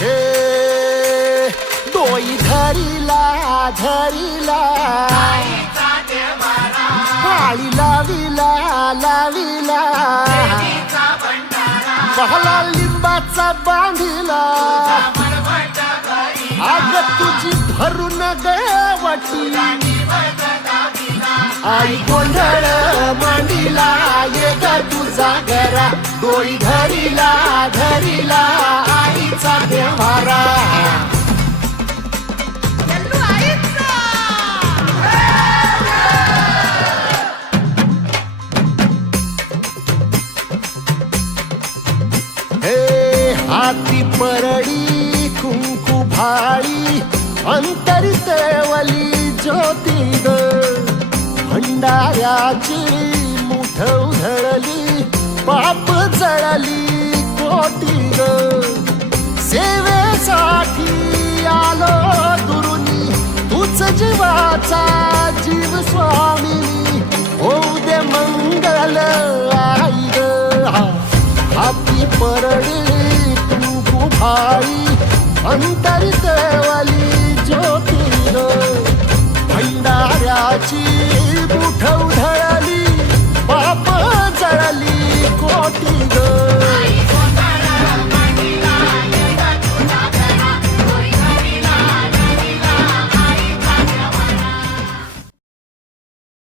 हे डोई धरीला धरीला. पाळी लाविला लाविला. बहला लिंबाचा बांधिला. आग तुझी भरून गवटी आई गोंधळ मांडीला ये ग तुझा घरा डोई धरीला धरीला आईचा देवारा हे हाती परडी कुंकू भाळी अंतरी तेवली ज्योती ग भंडाऱ्याची मुठ उधळली पाप झाली कोटी ग सेवेसाठी आलो दुरुनी. तूच जीवाचा जीव स्वामी होऊ दे मंगल आई ग. हाती परळी तू गुफाई अंतरी देवाली ज्योती ग भंडाऱ्याची बुठ उधळली बाप जळली कोटी ग